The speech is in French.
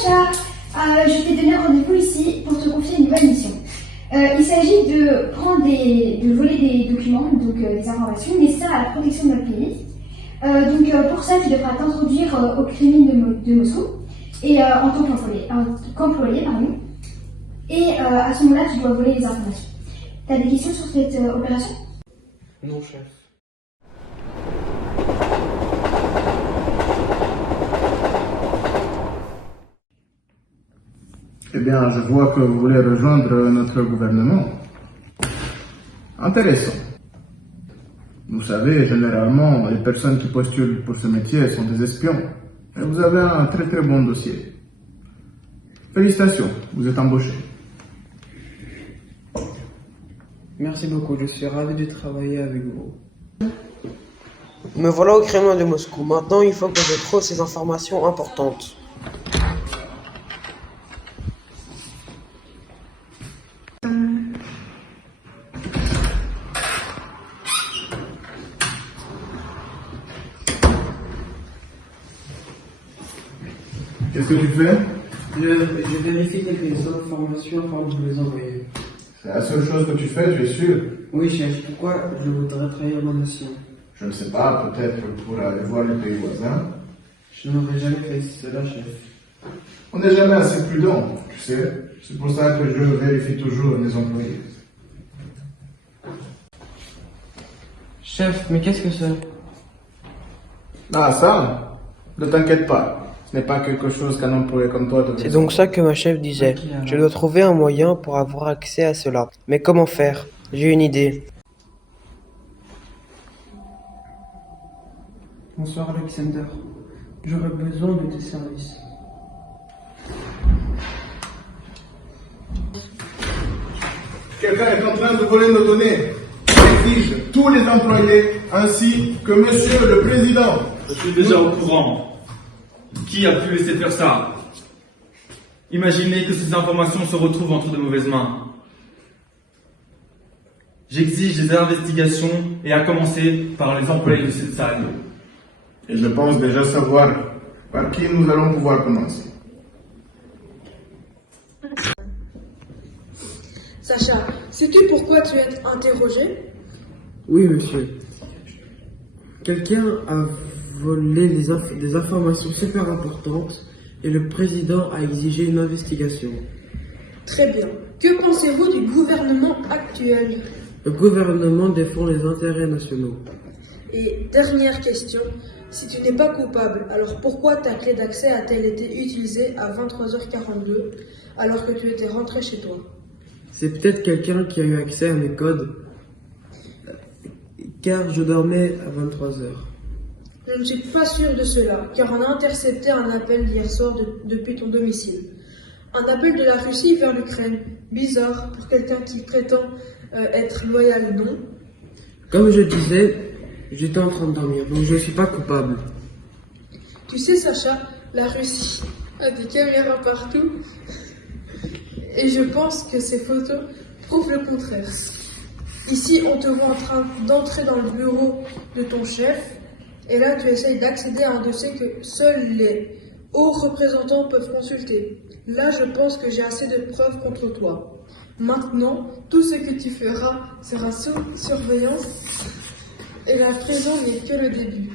Sacha, je t'ai donné rendez-vous ici pour te confier une nouvelle mission. Il s'agit de voler des documents, donc des informations nécessaires à la protection de notre pays. Pour ça, tu devras t'introduire au Kremlin de Moscou et en tant qu'employé, pardon. Et à ce moment-là, tu dois voler les informations. T'as des questions sur cette opération? Non, chef. Eh bien, je vois que vous voulez rejoindre notre gouvernement. Intéressant. Vous savez, généralement, les personnes qui postulent pour ce métier sont des espions. Et vous avez un très très bon dossier. Félicitations, vous êtes embauché. Merci beaucoup, je suis ravi de travailler avec vous. Me voilà au Kremlin de Moscou. Maintenant, il faut que je trouve ces informations importantes. Qu'est-ce que tu fais? Je vérifie quelques informations avant de vous les envoyer. C'est la seule chose que tu fais, tu es sûr? Oui, chef, pourquoi je voudrais trahir ma nation? Je ne sais pas, peut-être pour aller voir les pays voisins. Je n'aurais jamais fait cela, chef. On n'est jamais assez prudent, tu sais. C'est pour ça que je vérifie toujours mes employés. Chef, mais qu'est-ce que c'est? Ah, ça? Ne t'inquiète pas. Ce n'est pas quelque chose qu'un employé comme toi devrait C'est donc ça que ma chef disait. Ok, alors. Je dois trouver un moyen pour avoir accès à cela. Mais comment faire? J'ai une idée. Bonsoir Alexander. J'aurais besoin de tes services. Quelqu'un est en train de voler nos données. J'exige tous les employés ainsi que monsieur le président. Je suis déjà au courant. Qui a pu laisser faire ça? Imaginez que ces informations se retrouvent entre de mauvaises mains. J'exige des investigations et à commencer par les employés de cette salle. Et je pense déjà savoir par qui nous allons pouvoir commencer. Sacha, sais-tu pourquoi tu es interrogé? Oui, monsieur. Quelqu'un a volé des informations super importantes et le président a exigé une investigation. Très bien. Que pensez-vous du gouvernement actuel? Le gouvernement défend les intérêts nationaux. Et dernière question, si tu n'es pas coupable, alors pourquoi ta clé d'accès a-t-elle été utilisée à 23h42 alors que tu étais rentré chez toi? C'est peut-être quelqu'un qui a eu accès à mes codes, car je dormais à 23h. Je ne suis pas sûr de cela, car on a intercepté un appel d'hier soir depuis ton domicile. Un appel de la Russie vers l'Ukraine. Bizarre pour quelqu'un qui prétend être loyal, non? Comme je disais, j'étais en train de dormir, donc je ne suis pas coupable. Tu sais, Sacha, la Russie a des caméras partout. Et je pense que ces photos prouvent le contraire. Ici, on te voit en train d'entrer dans le bureau de ton chef. Et là, tu essayes d'accéder à un dossier que seuls les hauts représentants peuvent consulter. Là, je pense que j'ai assez de preuves contre toi. Maintenant, tout ce que tu feras sera sous surveillance et la prison n'est que le début.